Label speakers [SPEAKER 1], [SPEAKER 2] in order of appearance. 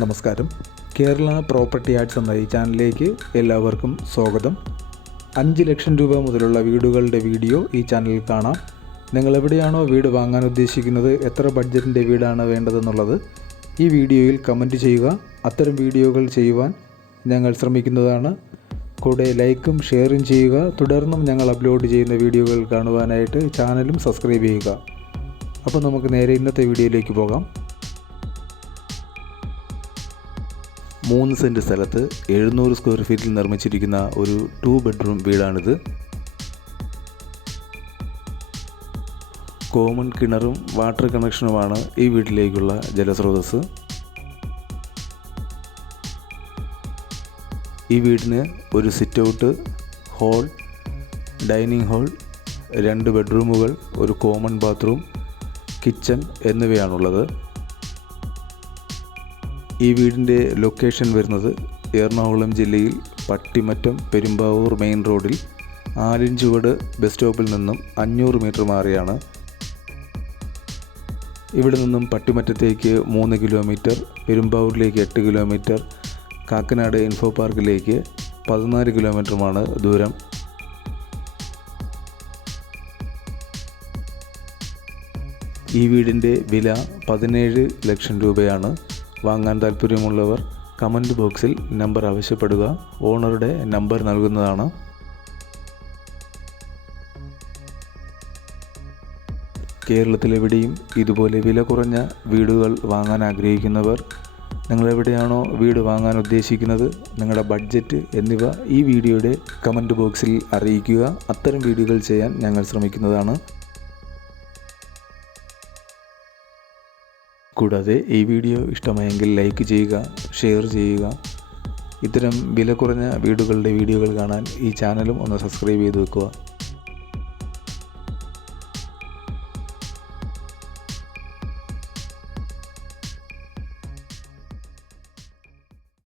[SPEAKER 1] നമസ്കാരം. Kerala property arts എന്ന ഈ ചാനലിലേക്ക് എല്ലാവർക്കും സ്വാഗതം. അഞ്ച് ലക്ഷം രൂപ മുതലുള്ള വീടുകളുടെ വീഡിയോ ഈ ചാനലിൽ കാണാം. നിങ്ങൾ എവിടെയാണോ വീട് വാങ്ങാൻ ഉദ്ദേശിക്കുന്നത് എത്ര ബഡ്ജറ്റിന്റെ വീടാണ് വേണ്ടതെന്നുള്ളത് ഈ വീഡിയോയിൽ കമന്റ് ചെയ്യുക. അത്തരം വീഡിയോകൾ ചെയ്യുവാൻ ഞങ്ങൾ ശ്രമിക്കുന്നതാണ്. കൂടെ ലൈക്കും ഷെയറും ചെയ്യുക. തുടർന്നും ഞങ്ങൾ അപ്ലോഡ് ചെയ്യുന്ന വീഡിയോകൾ കാണുവാനായിട്ട് ചാനലും സബ്സ്ക്രൈബ് ചെയ്യുക. അപ്പോൾ നമുക്ക് നേരെ ഇന്നത്തെ വീഡിയോയിലേക്ക് പോകാം. മൂന്ന് സെന്റ് സ്ഥലത്ത് എഴുന്നൂറ് സ്ക്വയർ ഫീറ്റിൽ നിർമ്മിച്ചിരിക്കുന്ന ഒരു ടു ബെഡ്റൂം വീടാണിത്. കോമൺ കിണറും വാട്ടർ കണക്ഷനുമാണ് ഈ വീട്ടിലേക്കുള്ള ജലസ്രോതസ് ഈ വീടിന് ഒരു sit out hall dining hall രണ്ട് ബെഡ്റൂമുകൾ ഒരു കോമൺ ബാത്റൂം കിച്ചൺ എന്നിവയാണുള്ളത്. ഈ വീടിന്റെ ലൊക്കേഷൻ വരുന്നത് എറണാകുളം ജില്ലയിൽ പട്ടിമറ്റം പെരുമ്പാവൂർ മെയിൻ റോഡിൽ ആലിൻചുവട് ബസ് സ്റ്റോപ്പിൽ നിന്നും അഞ്ഞൂറ് മീറ്റർ മാറിയാണ്. ഇവിടെ നിന്നും പട്ടിമറ്റത്തേക്ക് മൂന്ന് കിലോമീറ്റർ പെരുമ്പാവൂരിലേക്ക് എട്ട് കിലോമീറ്റർ കാക്കനാട് ഇൻഫോ പാർക്കിലേക്ക് പതിനാല് കിലോമീറ്ററുമാണ് ദൂരം. ഈ വീടിന്റെ വില പതിനേഴ് ലക്ഷം രൂപയാണ്. വാങ്ങാൻ താല്പര്യമുള്ളവർ കമന്റ് ബോക്സിൽ നമ്പർ ആവശ്യപ്പെടുക. ഓണറുടെ നമ്പർ നൽകുന്നതാണ്. കേരളത്തിലെവിടെയും ഇതുപോലെ വില കുറഞ്ഞ വീടുകൾ വാങ്ങാൻ ആഗ്രഹിക്കുന്നവർ നിങ്ങളെവിടെയാണോ വീട് വാങ്ങാൻ ഉദ്ദേശിക്കുന്നത് നിങ്ങളുടെ ബഡ്ജറ്റ് എന്നിവ ഈ വീഡിയോയുടെ കമന്റ് ബോക്സിൽ അറിയിക്കുക. അത്തരം വീഡിയോകൾ ചെയ്യാൻ ഞങ്ങൾ ശ്രമിക്കുന്നതാണ്. കൂടാതെ ഈ വീഡിയോ ഇഷ്ടമായെങ്കിൽ ലൈക്ക് ചെയ്യുക ഷെയർ ചെയ്യുക. ഇത്തരം വില കുറഞ്ഞ വീടുകളുടെ വീഡിയോകൾ കാണാൻ ഈ ചാനലും ഒന്ന് സബ്സ്ക്രൈബ് ചെയ്ത് വെക്കുക.